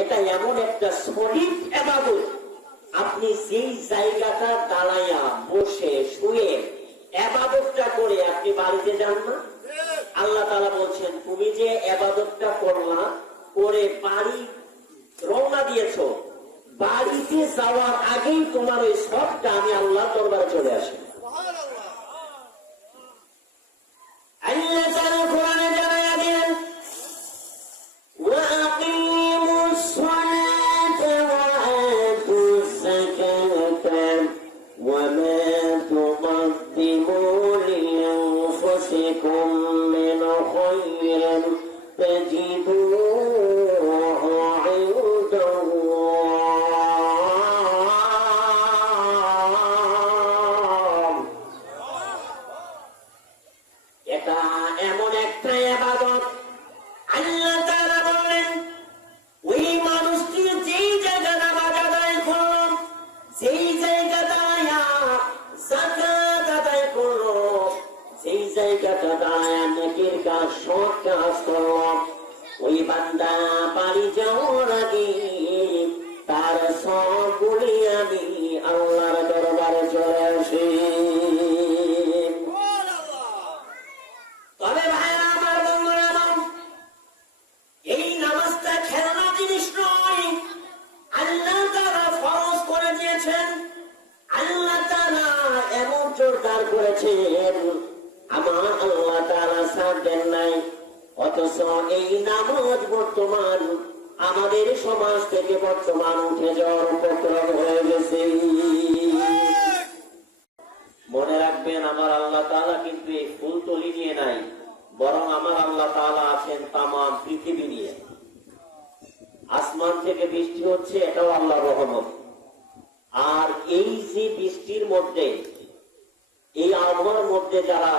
এটা এমন একটা সলিড ইবাদত, আপনি যেই জায়গাটা দাঁড়াইয়া বসে শুয়ে ইবাদতটা করে আপনি বাড়িতে যান না, আল্লাহ তাআলা বলছেন তুমি যে ইবাদতটা করলা করে বাড়ি রওনা দিয়েছো, বাড়িতে যাওয়ার আগেই তোমার ওই সবটা আমি আল্লাহ দরবারে চলে আসি। আল্লাহ তাআলা কোরআনে জানায়া দিলেন ওয়া আকিমুস সালাতা ওয়া আতুজ যাকাতা ওয়া মা তুকদ্দিমু লিআনফুসিকুম মিন খায়রিন তাজিদুহু ওই বান্দা বাড়ি যাওয়ার আগে তার সবগুলি আমি আল্লাহর দরবারে চলে আসি। তবে ভাইরা আমার, বন্ধুরা আমার, এই নামাজটা খেলনা জিনিস নয়। আল্লাহ তাআলা ফরজ করে দিয়েছেন, আল্লাহ তাআলা এমন জোরদার করেছেন, আমার আল্লাহ তাআলা ছাড় দেন নাই। অথচ এই নামাজ বর্তমান আমাদের সমাজ থেকে বর্তমান উঠে যাওয়ার উপক্রম হয়ে গেছে। মনে রাখবেন, আমার আল্লাহ তাআলা কিন্তু এই ফুলতলি নিয়ে নাই, বরং আমার আল্লাহ তাআলা আছেন তামাম পৃথিবী নিয়ে। আসমান থেকে বৃষ্টি হচ্ছে, এটাও আল্লাহর রহমত। আর এই যে বৃষ্টির মধ্যে, এই আবহাওয়ার মধ্যে যারা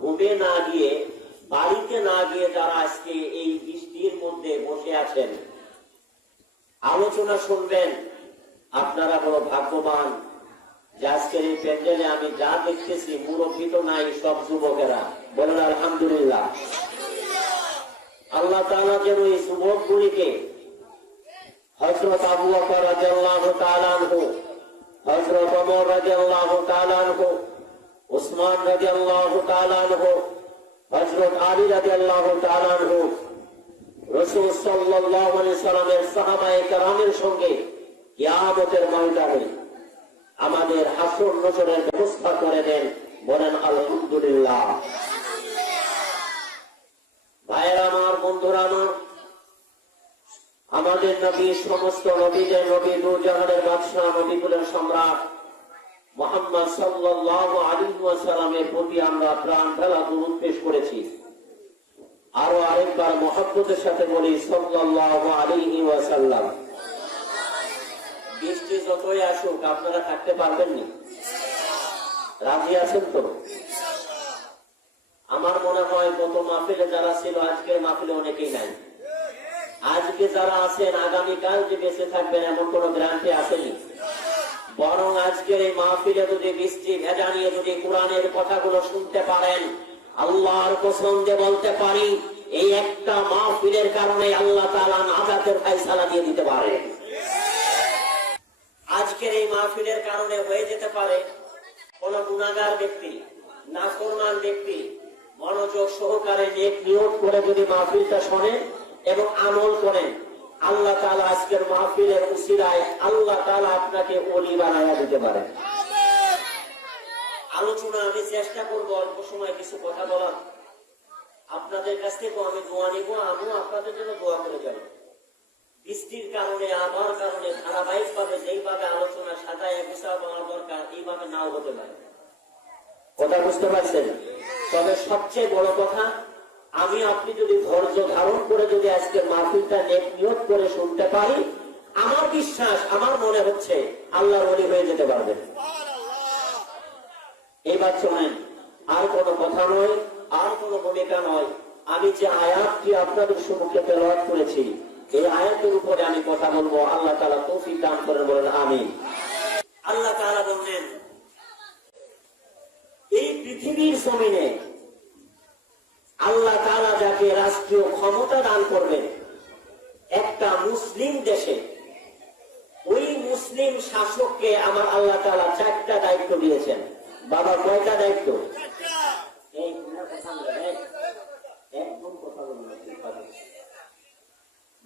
ঘুমে না গিয়ে, বাড়িতে না গিয়ে যারা আজকে এই বৃষ্টির মধ্যে বসে আছেন, আলোচনা শুনবেন, আপনারা বড় ভাগ্যবান যে আজকের এই প্যান্ডেলে আমি যা দেখতেছি, মুরব্বী তো নাই, সব যুবকেরা। বলেন আলহামদুলিল্লাহ। আল্লাহ তাআলা যেন এই যুবকগুলিকে হযরত আবু বকর রাদিয়াল্লাহু তাআলা আনহু, হযরত ওমর রাদিয়াল্লাহু তাআলা আনহু, উসমান রাদিয়াল্লাহু তাআলা আনহু, হযরত আলী রাদিয়াল্লাহু তাআলা আনহু, রাসূল সাল্লাল্লাহু আলাইহি সাল্লামের সাহাবায়ে কেরামের সঙ্গে কিয়ামতের ময়দানে আমাদের হাসর নজরের ব্যবস্থা করে দেন। বলেন আলহামদুলিল্লাহ। ভাইরা আমার, বন্ধুরা আমার, আমাদের নবী, সমস্ত নবীদের নবী, দু জাহানের বাদশাহ, নবীকুলের সম্রাট মুহাম্মদ সাল্লাল্লাহু আলাইহি ওয়াসাল্লামের প্রতি আমরা প্রাণ ঢালা দুরূদ পেশ করেছি। আরো আরেকবার মহব্বতের সাথে বলি সাল্লাল্লাহু আলাইহি ওয়াসাল্লাম। বৃষ্টি যতই আসুক আপনারা থাকতে পারবেন না? রাজি আছেন তো? আমার মনে হয় গত মাহফিলে যারা ছিল, আজকের মাহফিলে অনেকেই নাই। আজকে যারা আছেন, আগামীকাল যে বেঁচে থাকবেন এমন কোন গ্যারান্টি আসেনি। বরং আজকের এই মাহফিলে যদি বৃষ্টি ভেজা নিয়ে যদি কোরআনের কথাগুলো শুনতে পারেন, আল্লাহর কসম দিয়ে বলতে পারি, এই একটা মাহফিলের কারণে আল্লাহ তাআলা নাজাতের ফয়সালা দিয়ে দিতে পারে। আজকের এই মাহফিলের কারণে হয়ে যেতে পারে কোন গুনাহগার ব্যক্তি, নাফরমান ব্যক্তি মনোযোগ সহকারে নেক নিয়ত করে যদি মাহফিলটা শোনেন এবং আমল করেন, আল্লাহ তাআলা আজকের মাহফিলের উসিলায় আল্লাহ তাআলা আপনাকে ওলি বানায়া দিতে পারে। আলোচনা আমি চেষ্টা করব অল্প সময় কিছু কথা বলার। আপনাদের কাছ থেকে আমি দোয়া নিব, আমিও আপনাদের জন্য দোয়া করে যাব। বৃষ্টির কারণে, আবহাওয়ার কারণে ধারাবাহিক ভাবে যেইভাবে আলোচনা সাজায় গুছায় বলা দরকার, এইভাবে নাও হতে পারে। কথা বুঝতে পারছেন? তবে সবচেয়ে বড় কথা, আমি আপনি যদি ধৈর্য ধারণ করে যদি আজকে মাহফিলটা নেক নিয়ত করে শুনতে পারি, আমার বিশ্বাস, আমার মনে হচ্ছে আল্লাহর ওলি হয়ে যেতে পারবেন। এইবার শোনেন, আর কোনো কথা নয়, আর কোনো ভূমিকা নয়। আমি যে আয়াতটি আপনাদের সম্মুখে তেলাওয়াত করেছি, এই আয়াতের উপরে আমি কথা বলবো। আল্লাহ তাআলা তৌফিক দান করেন, বলেন আমিন। আল্লাহ তাআলা বললেন, এই পৃথিবীর জমিনে আল্লাহ তাআলা যাকে রাষ্ট্রীয় ক্ষমতা দান করবেন, একটা মুসলিম দেশে ওই মুসলিম শাসককে আমার আল্লাহ তাআলা 4টা দায়িত্ব দিয়েছেন। বাবা কয়টা দায়িত্ব? একদম কথা বলুন।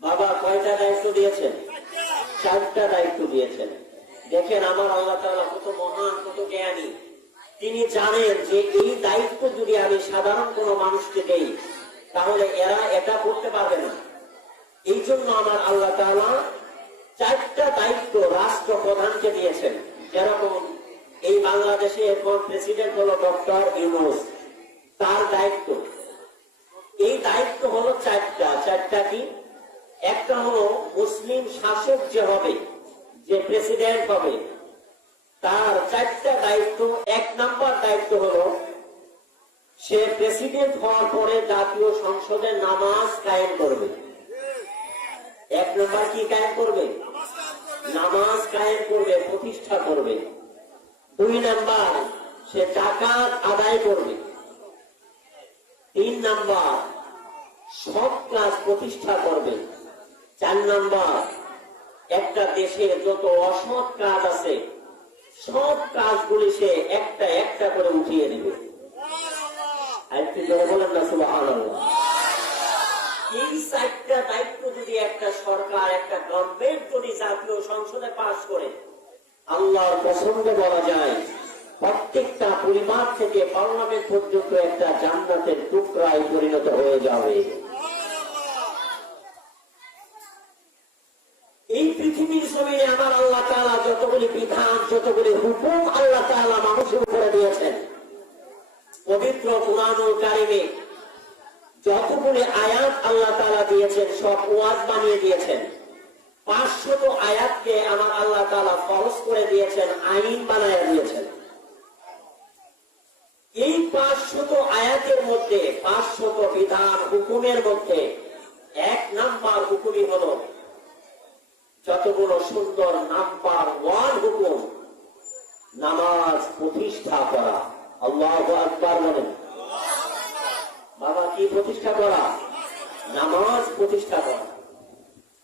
বাবা কয়টা দায়িত্ব দিয়েছেন? 4টা দায়িত্ব দিয়েছেন। দেখেন আমার আল্লাহ তাআলা কত মহান, কত জ্ঞানী। তিনি জানেন যে এই দায়িত্ব যদি আমি সাধারণ কোন মানুষকে দেই তাহলে এরা এটা করতে পারবে না। এই জন্য আমার আল্লাহ তাআলা 4টা দায়িত্ব রাষ্ট্রপ্রধানকে দিয়েছেন। যেরকম এই বাংলাদেশে এখন প্রেসিডেন্ট হলো ডক্টর ইউনূস, তার দায়িত্ব, এই দায়িত্ব হলো 4টা কি? একটা হলো মুসলিম শাসক যে হবে, যে প্রেসিডেন্ট হবে, তার 4টা দায়িত্ব। 1 নাম্বার দায়িত্ব হলো সে প্রেসিডেন্ট হওয়ার পরে জাতীয় সংসদে নামাজ কায়েম করবে। 1 নাম্বার কি কায়েম করবে? নামাজ কায়েম করবে, প্রতিষ্ঠা করবে। 2 নাম্বার সে যাকাত আদায় করবে। 3 নাম্বার সৎ কাজ প্রতিষ্ঠা করবে। 4 নাম্বার একটা দেশের যত অসৎ কাজ আছে সব কাজগুলি সে একটা একটা করে উঠিয়ে দিবে। আরেকটু জোরে বলেন না সুবহানাল্লাহ। এই 4টা দায়িত্ব যদি একটা সরকার, একটা গভর্নমেন্ট যদি জাতীয় সংসদে পাস করে, আল্লাহর পছন্দে বলা যায় প্রত্যেকটা পরিবার থেকে পার্লামেন্ট পর্যন্ত একটা জান্নাতের টুকরায় পরিণত হয়ে যাবে। এই পৃথিবীর জমিনে আমার আল্লাহ তাআলা যতগুলি বিধান, যতগুলি হুকুম আল্লাহ তাআলা মানুষের উপরে দিয়েছেন, পবিত্র কুরআনুল কারীমে যতগুলি আয়াত আল্লাহ তাআলা দিয়েছেন সব ওয়াজ বানিয়ে দিয়েছেন। 500 আয়াতকে আমার আল্লাহ তাআলা ফরজ করে দিয়েছেন, আইন বানায় দিয়েছেন। এই 500 আয়াতের মধ্যে, 500 বিধান হুকুমের মধ্যে 1 নাম্বার হুকুমই হলো, যতগুলো সুন্দর নাম্বার 1 হুকুম, নামাজ প্রতিষ্ঠা করা। আল্লাহু আকবার বলেন। বাবা কি প্রতিষ্ঠা করা? নামাজ প্রতিষ্ঠা করা।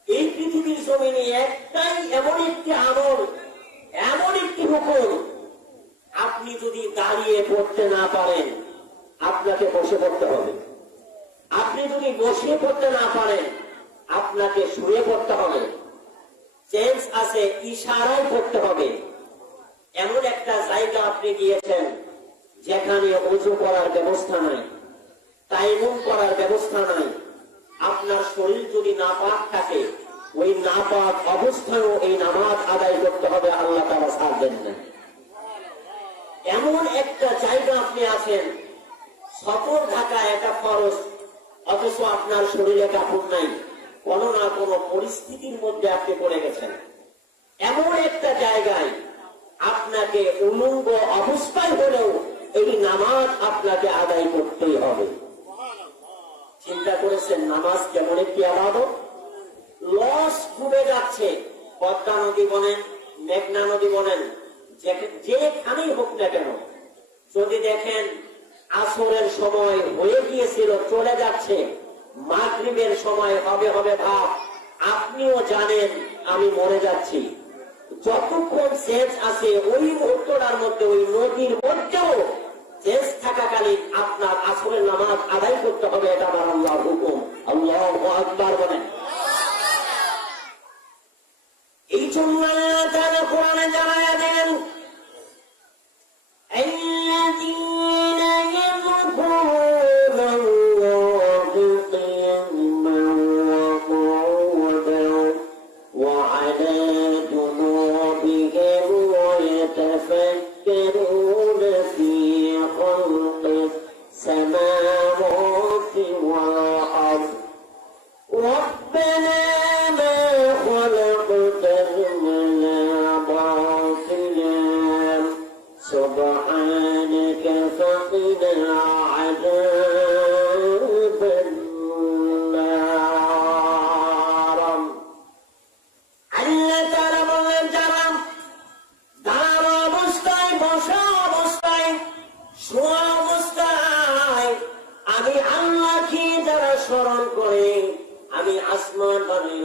এই পৃথিবীর জমিনে একটাই এমন একটি আমল, এমন একটি হুকুম, আপনি যদি দাঁড়িয়ে পড়তে না পারেন আপনাকে বসে পড়তে হবে। আপনি যদি বসে পড়তে না পারেন আপনাকে শুয়ে পড়তে হবে। চেঞ্জ আছে, ইশারায় পড়তে হবে। এমন একটা জায়গা আপনি গিয়েছেন যেখানে ওযু করার ব্যবস্থা নাই, তায়াম্মুম করার ব্যবস্থা নাই, আপনার শরীর যদি নাপাক থাকে ওই নাপাক অবস্থায়ও এই নামাজ আদায় করতে হবে, আল্লাহ তাআলা ছাড় দেন না। এমন একটা জায়গা আপনি আছেন, সফর ঢাকা এটা ফরজ, অথচ আপনার শরীরে কাপড় নাই, কোনো না কোনো পরিস্থিতির মধ্যে আপনি পড়ে গেছেন। এমন একটা জায়গায় আপনাকে উলঙ্গ অবস্থায় হলেও এই নামাজ আপনাকে আদায় করতেই হবে। চিন্তা করেছেন নামাজ কেমন একটি ইবাদত? লস ডুবে যাচ্ছে, পদ্মা নদী বলেন, মেঘনা নদী বলেন, যেখানেই হোক না কেন, যদি দেখেন আসরের সময় হয়ে গিয়েছিল, চলে যাচ্ছে, মাগরিবের সময় হবে হবে ভাব, আপনিও জানেন আমি মরে যাচ্ছি, যতক্ষণ শেষ আছে ওই মুহূর্তটার মধ্যে ওই নদীর মধ্যেও শেষ থাকাকালীন আপনার আসরের নামাজ আদায় করতে হবে। এটা আমার আল্লাহর হুকুম। আল্লাহু আকবার বলেন। এই জন্য আল্লাহ তাআলা কোরআনে জানায়া দেন, আল্লাযীনা ইয়াযকুরুনা আল্লাহা কিয়ামান ওয়া qu'udan ওয়া আলা জুনুবিহিম ওয়া ইয়াতাফাক্কারুনা ফী খালকিস সামাওয়াতি ওয়াল আরদ রব্বানা মা খালাকতা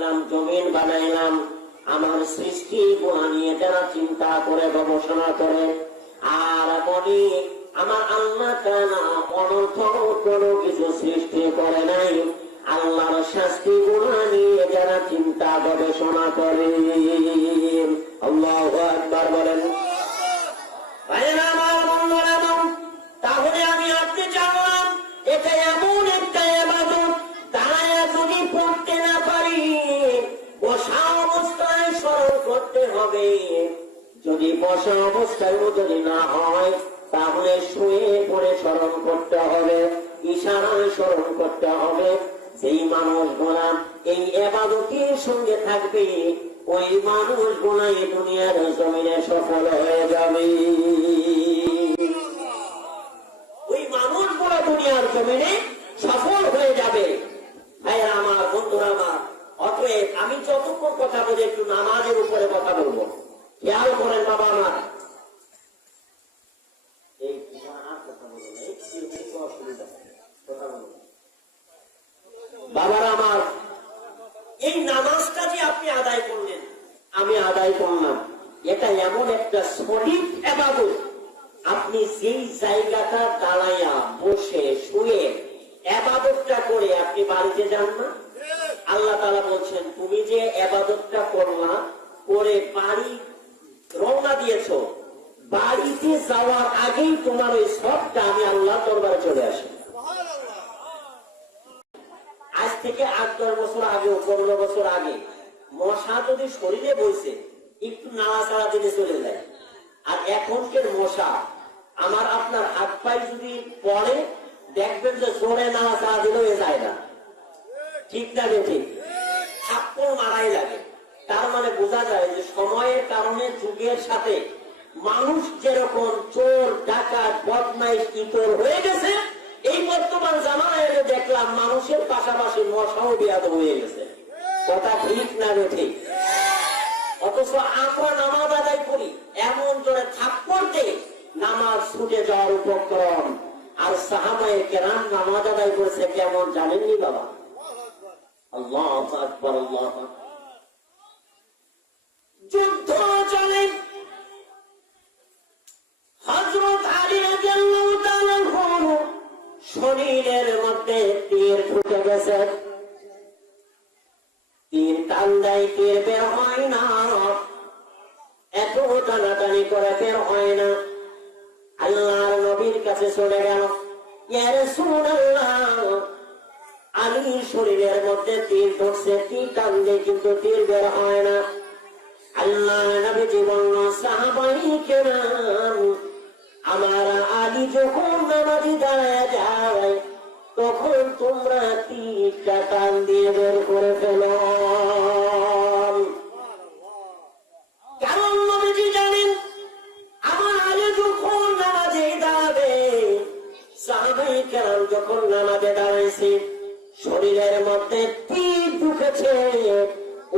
বানাইলাম, জমিন বানাইলাম, আমার সৃষ্টি গুণা নিয়ে যারা চিন্তা করে গবেষণা করে আর বলি আমার আল্লাহ তাআলা অনর্থক কোনো কিছু সৃষ্টি করে নাই, আল্লাহর শাস্তি গুণা নিয়ে যারা চিন্তা গবেষণা করে। আল্লাহু আকবার বলেন। ভাইরা আমার, বন্ধুরা আমার, তাহলে আমি আপনি জানলাম এটা এমন একটা ইবাদত দাঁড়ায়া যদি পড়তে না পারি বসা অবস্থায় স্মরণ করতে হবে, যদি বসা অবস্থায় যদি না হয় তাহলে শুয়ে পড়ে স্মরণ করতে হবে, ইশারায় স্মরণ করতে হবে। যেই মানুষগুলা এই ইবাদতের সঙ্গে থাকবে ওই মানুষগুলা এই দুনিয়ার জমিনে সফল হয়ে যাবে, ওই মানুষগুলা দুনিয়ার জমিনে সফল হয়ে যাবে। ভাইরা আমার, বন্ধুরা আমার, অতএব আমি যতক্ষণ কথা বলি একটু নামাজের উপরে কথা বলবো, খেয়াল করেন বাবা আমার। এই কথা বলবো না, অসুবিধা কথা বলবো। বাবারা আমার, এই নামাজটা যে আপনি আদায় করলেন, আমি আদায় করলাম, এটা এমন একটা সলিড ইবাদত, আপনি যেই জায়গাটা দাঁড়াইয়া বসে শুয়ে ইবাদতটা করে আপনি বাড়িতে যান না, আল্লাহ তাআলা বলছেন তুমি যে ইবাদতটা করলা করে বাড়ি রওনা দিয়েছ, বাড়িতে যাওয়ার আগেই তোমার ওই সবটা আমি আল্লাহ দরবারে চলে আসি। আজ থেকে 8-10 বছর আগে, 15 বছর আগে মশা যদি শরীরে বসে একটু নাড়াচাড়া দিলে চলে যায়, আর এখনকার মশা আমার আপনার হাত পায়ে যদি পড়ে দেখবেন যে জোরে নাড়াচাড়া দিলেও এ যায় না, ঠিক না ঠিক? থাপ্পড় মারাই লাগে। তার মানে বোঝা যায় যে সময়ের কারণে যুগের সাথে মানুষ যেরকম চোর ডাকাত বদমাইশ ইতর হয়ে গেছে, এই বর্তমান জামানায় দেখলাম মানুষের পাশাপাশি মশাও বিয়াদব হয়ে গেছে। কথা ঠিক না ঠিক? অথচ আমরা নামাজ আদায় করি এমন জোরে থাপ্পড় দিয়ে নামাজ ছুটে যাওয়ার উপক্রম, আর সাহাবায়ে কেরাম নামাজ আদায় করেছে কেমন জানেননি বাবা? আল্লাহু আকবার, আল্লাহু আকবার। যুদ্ধ চলে, হযরত আলী রাদিয়াল্লাহু তাআলা শরীরের মধ্যে তীর ঢুকে গেছে, তীর টান্দাই তীর বের হয় না, এত টানাটানি করে বের হয় না। আল্লাহর নবীর কাছে চলে গেল, ইয়া রাসূলুল্লাহ, আলীর শরীরের মধ্যে তীর ঢুকছে, তীর টানলে কিন্তু তীর বের হয় না। আল্লাহ নবীজি বললেন, সাহাবায়ে কেরাম, আমার আলী যখন নামাজে দাঁড়ায় যায় তখন তোমরা তীরটা টান দিয়ে বের করে ফেলো, কারণ নবীজি জানেন আমার আলী যখন নামাজে দাঁড়াবে, সাহাবায়ে কেরাম যখন নামাজে দাঁড়াইছে শরীরের মধ্যে তীর ঢুকেছে,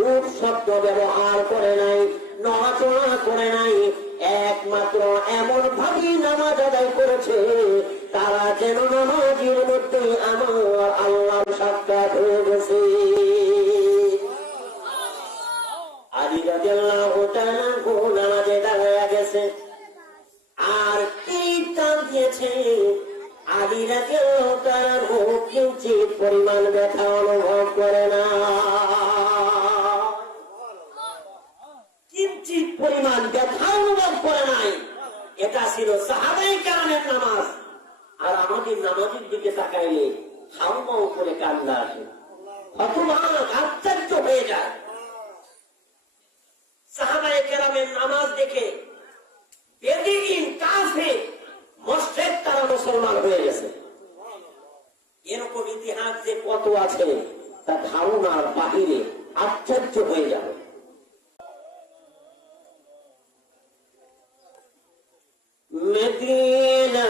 উট শব্দ ব্যবহার করে নাই, নড়াচড়া করে নাই, একমাত্র এমন ভাবে নামাজ আদায় করেছে তারা যেন নামাজের মধ্যে আমার আল্লাহর সাক্ষাৎ হয়ে গেছে। আলী রাদিয়াল্লাহু তাআলা নামাজে দাঁড়ায়া গেছে আর তীর টান দিয়েছে। আলী রাদিয়াল্লাহু তাআলা কিঞ্চিত পরিমাণ ব্যথা অনুভব করে না, কিঞ্চিত পরিমাণ ব্যথা অনুভব করে নাই। এটা ছিল সাহাবায়ে কেরামের নামাজ। আর আমাদের নামাজের দিকে তাকাইলে হাউমাউ করে কান্না আসে, হতবাক আশ্চর্য হয়ে যায়। সাহাবায়ে কেরামের নামাজ দেখে বেদিন কাফের মুশরিক তারা মুসলমান হয়ে গেছে। এরকম ইতিহাস যে কত আছে তা ধারণার বাহিরে, আশ্চর্য হয়ে যাবে। মদিনা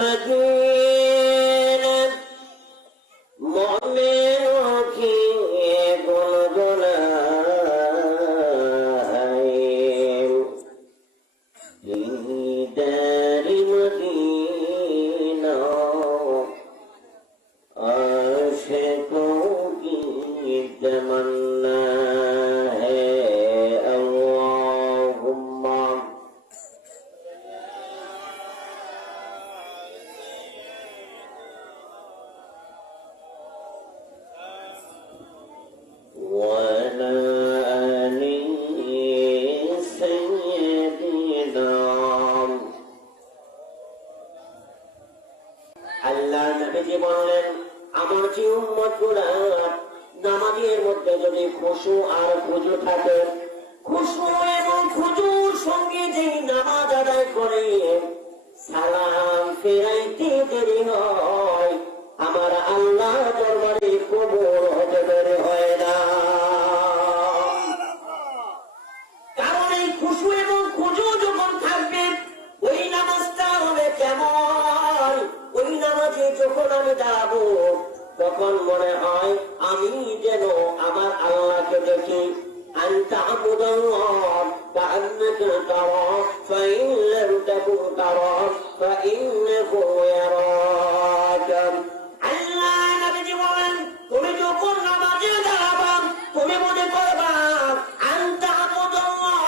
মদিনা মনের কি গুনগুনায়, দিদারি মদিনা আশিকো কি তমন্না। খুশু আর খুজু থাকে, খুশু এবং খুজুর সঙ্গে যেই নামাজ আদায় করে সালাম ফেরাইতে দেরি হয়, আমার আল্লাহ দরবারে কবুল হতে দেরি হয় না। কারণ এই খুশু এবং খুজু যখন থাকবে ওই নামাজটা হবে কেমন, ওই নামাজে যখন আমি দাঁড়াবো তখন মনে হয় আমি যেন আমার আল্লাহকে দেখি। أن تعبد الله كأنك تراه فإن لم تكن تراه فإنه يراك। আল্লাহ নবীজি বলেন, তুমি যখন নামাজে দাঁড়াবা তুমি মনে করবা আন তা'বুদাল্লাহ,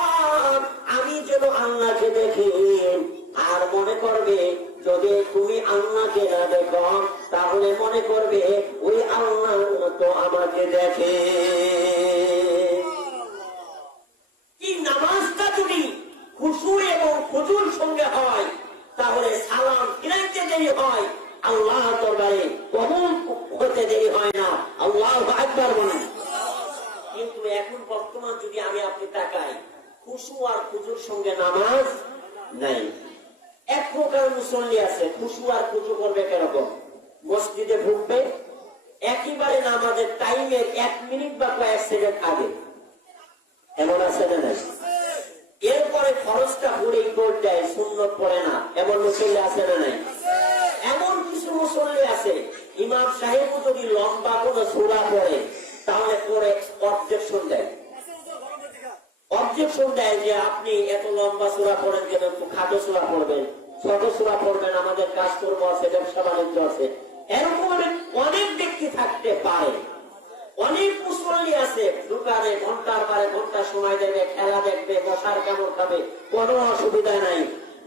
আমি যেন আল্লাহকে দেখি। আর মনে করবে যদি তুমি আল্লাহকে না দেখো তাহলে মনে করবে ওই আল্লাহ তো আমাকে দেখে। নামাজটা যদি খুশু এবং খুজুর সঙ্গে হয় তাহলে সালাম ফিরাইতে দেরি হয়, আল্লাহ দরবারে কবুল হতে দেরি হয় না। আল্লাহু আকবার বলেন। কিন্তু এখন বর্তমান যদি আমি আপনি তাকাই, খুশু আর খুজুর সঙ্গে নামাজ নাই। এক প্রকার মুসল্লি আছে খুশু আর খুজু করবে কেরকম, মসজিদে ঢুকবে একেবারে নামাজের টাইমের 1 মিনিট বা কয়েক সেকেন্ড আগে, এমন আছে না নাই? এরপরে ফরজটা পড়েই পড়ে যায়, সুন্নত পড়ে না, এমন মুসল্লি আছে না নাই? এমন কিছু মুসল্লি আছে ইমাম সাহেব যদি লম্বা কোনো সূরা পড়ে তাহলে পরে অবজেকশন দেয়, যে আপনি এত লম্বা সূরা পড়েন কেন, একটু খাটো সূরা পড়বেন, ছোট সূরা পড়বেন, আমাদের কাজ করবো আছে, ব্যবসা বাণিজ্য আছে। এরকম অনেক ব্যক্তি থাকতে পারে। অনেক মুসল্লি আছে দোকানে ঘন্টার পরে ঘন্টা সময় দেবে, খেলা দেখবে, মশার কামড় খাবে, কোনো অসুবিধা নাই।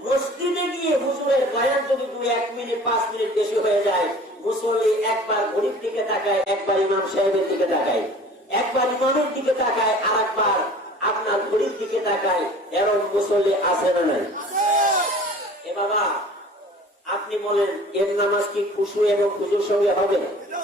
মসজিদে গিয়ে হুজুরের বয়ান যদি 2-1 মিনিট 5 মিনিট বেশি হয়ে যায়, মুসল্লি একবার ঘড়ির দিকে তাকায়, একবার ইমাম সাহেবের দিকে তাকায়, একবার ইমামের দিকে তাকায়, আর একবার আপনার ঘড়ির দিকে তাকায়। এরকম মুসল্লি আছে না নাই? এ বাবা আপনি বলেন এর নামাজ কি খুশু এবং খুজুর সঙ্গে হবে?